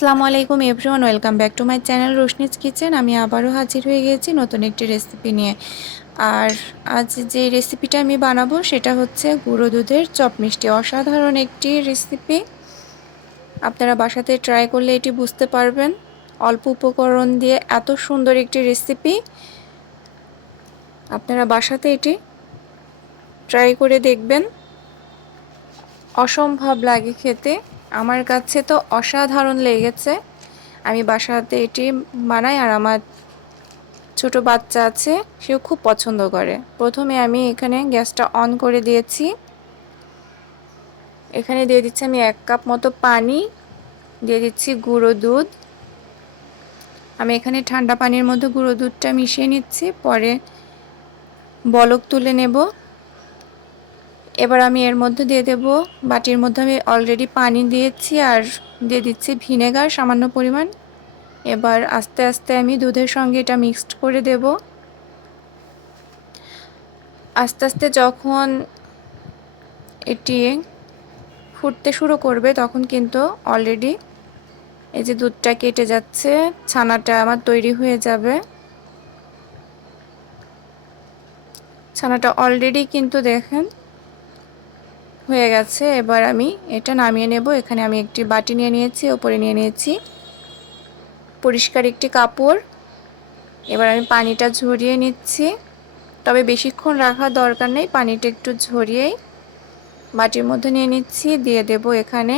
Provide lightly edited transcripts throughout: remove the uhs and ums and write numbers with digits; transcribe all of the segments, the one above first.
আসসালামু আলাইকুম everyone, welcome back to my channel Roshni's kitchen. আমি আবারও হাজির হয়ে গেছি নতুন একটি রেসিপি নিয়ে। আর আজ যে রেসিপিটা আমি বানাবো সেটা হচ্ছে গুঁড়ো দুধের চপ মিষ্টি। অসাধারণ একটি রেসিপি, আপনারা বাসাতে ট্রাই করলে এটি বুঝতে পারবেন। অল্প উপকরণ দিয়ে এত সুন্দর একটি রেসিপি, আপনারা বাসাতে এটি ট্রাই করে দেখবেন। অসম্ভব লাগে খেতে, আমার কাছে তো অসাধারণ লেগেছে। আমি বাসাতে এটি বানাই আর আমার ছোট বাচ্চা আছে, সেও খুব পছন্দ করে। প্রথমে আমি এখানে গ্যাসটা অন করে দিয়েছি। এখানে দিয়ে দিচ্ছি আমি 1 কাপ মতো পানি, দিয়ে দিচ্ছি গুঁড়ো দুধ। আমি এখানে ঠান্ডা পানির মধ্যে গুঁড়ো দুধটা মিশিয়ে নিচ্ছি, পরে বলক তুলে নেব। এবার আমি এর মধ্যে দিয়ে দেব, বাটির মধ্যে আমি অলরেডি পানি দিয়েছি আর দিয়ে দিচ্ছি ভিনেগার সামান্য পরিমাণ। এবার আস্তে আস্তে আমি দুধের সঙ্গে এটা মিক্সড করে দেব। আস্তে আস্তে যখন এটি ফুটতে শুরু করবে তখন কিন্তু অলরেডি এই যে দুধটা কেটে যাচ্ছে, ছানাটা আমার তৈরি হয়ে যাবে। ছানাটা অলরেডি কিন্তু দেখেন হয়ে গেছে। এবার আমি এটা নামিয়ে নেব। এখানে আমি একটি বাটি নিয়ে নিয়েছি, উপরে নিয়ে নিয়েছি পরিষ্কার একটি কাপড়। এবার আমি পানিটা ঝরিয়ে নিচ্ছি, তবে বেশিক্ষণ রাখার দরকার নেই, পানিটা একটু ঝরিয়েই বাটির মধ্যে নিয়ে নিচ্ছি। দিয়ে দেব এখানে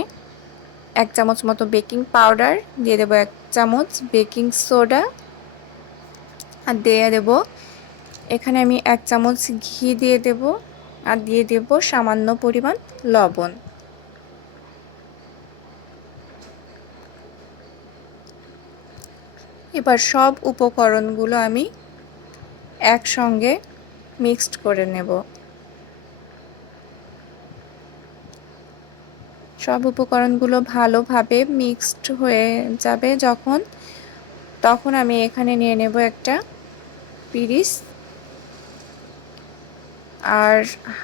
1 চামচ মতো বেকিং পাউডার, দিয়ে দেব 1 চামচ বেকিং সোডা, আর দিয়ে দেব এখানে আমি 1 চামচ ঘি দিয়ে দেব, আর দিয়ে দেব সামান্য পরিমাণ লবণ। এবার সব উপকরণগুলো আমি একসঙ্গে মিক্সড করে নেব। সব উপকরণগুলো ভালোভাবে মিক্সড হয়ে যাবে যখন, তখন আমি এখানে নিয়ে নেব একটা পিরিচ, আর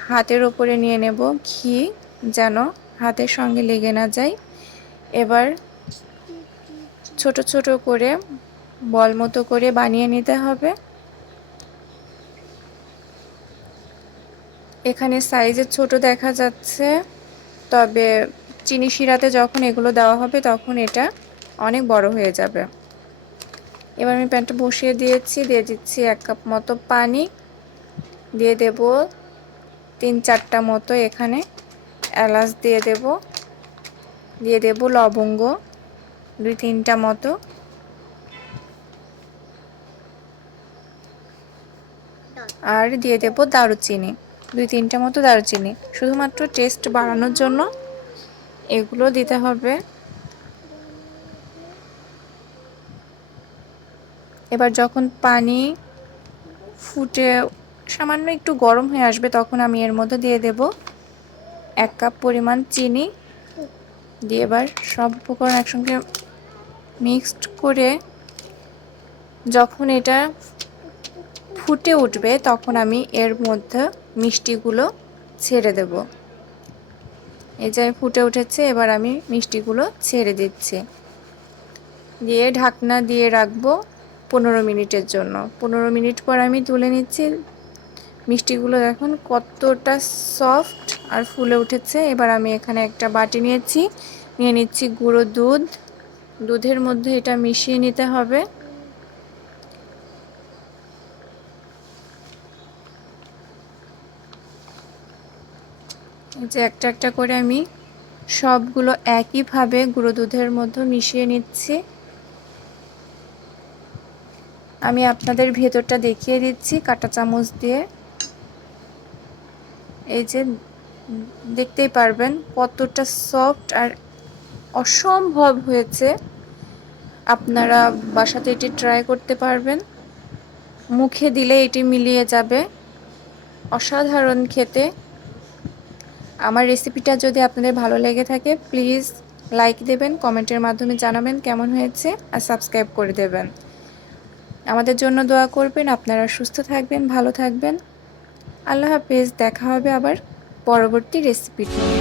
হাতের উপরে নিয়ে নেব ঘি, যেন হাতের সঙ্গে লেগে না যায়। এবার ছোট ছোট করে বল মতো করে বানিয়ে নিতে হবে। এখানে সাইজে ছোট দেখা যাচ্ছে, তবে চিনি শিরাতে যখন এগুলো দেওয়া হবে তখন এটা অনেক বড় হয়ে যাবে। এবার আমি প্যানটা বসিয়ে দিয়েছি, দিয়ে দিচ্ছি 1 কাপ মতো পানি, দিয়ে দেব 3-4টা মতো এখানে এলাচ দিয়ে দেব, দিয়ে দেব লবঙ্গ 2-3টা মতো, আর দিয়ে দেব দারুচিনি 2-3টা মতো দারুচিনি, শুধুমাত্র টেস্ট বাড়ানোর জন্য এগুলো দিতে হবে। এবার যখন পানি ফুটে সামান্য একটু গরম হয়ে আসবে তখন আমি এর মধ্যে দিয়ে দেব 1 কাপ পরিমাণ চিনি, দিয়ে এবার সব উপকরণ একসঙ্গে মিক্সড করে যখন এটা ফুটে উঠবে তখন আমি এর মধ্যে মিষ্টিগুলো ছেড়ে দেব। এই যে ফুটে উঠেছে, এবার আমি মিষ্টিগুলো ছেড়ে দিচ্ছি, দিয়ে ঢাকনা দিয়ে রাখবো 15 মিনিটের জন্য। 15 মিনিট পর আমি তুলে নিচ্ছি। মিষ্টিগুলো দেখুন কতটা সফট আর ফুলে উঠেছে। এবার আমি এখানে একটা বাটি নিয়েছি, নিয়ে নিচ্ছি গুঁড়ো দুধ। দুধের মধ্যে এটা মিশিয়ে নিতে হবে। যে একটা একটা করে আমি সবগুলো একইভাবে গুঁড়ো দুধের মধ্যে মিশিয়ে নিচ্ছি। আমি আপনাদের ভেতরটা দেখিয়ে দিচ্ছি কাঁটা চামচ দিয়ে। এই যে দেখতেই পারবেন কতটা সফট আর অসম্ভব হয়েছে। আপনারা বাসাতে এটি ট্রাই করতে পারবেন, মুখে দিলে এটি মিলিয়ে যাবে, অসাধারণ খেতে। আমার রেসিপিটা যদি আপনাদের ভালো লেগে থাকে প্লিজ লাইক দেবেন, কমেন্টের মাধ্যমে জানাবেন কেমন হয়েছে, আর সাবস্ক্রাইব করে দেবেন। আমাদের জন্য দোয়া করবেন। আপনারা সুস্থ থাকবেন, ভালো থাকবেন। আল্লাহ হাফেজ। দেখা হবে আবার পরবর্তী রেসিপি নিয়ে।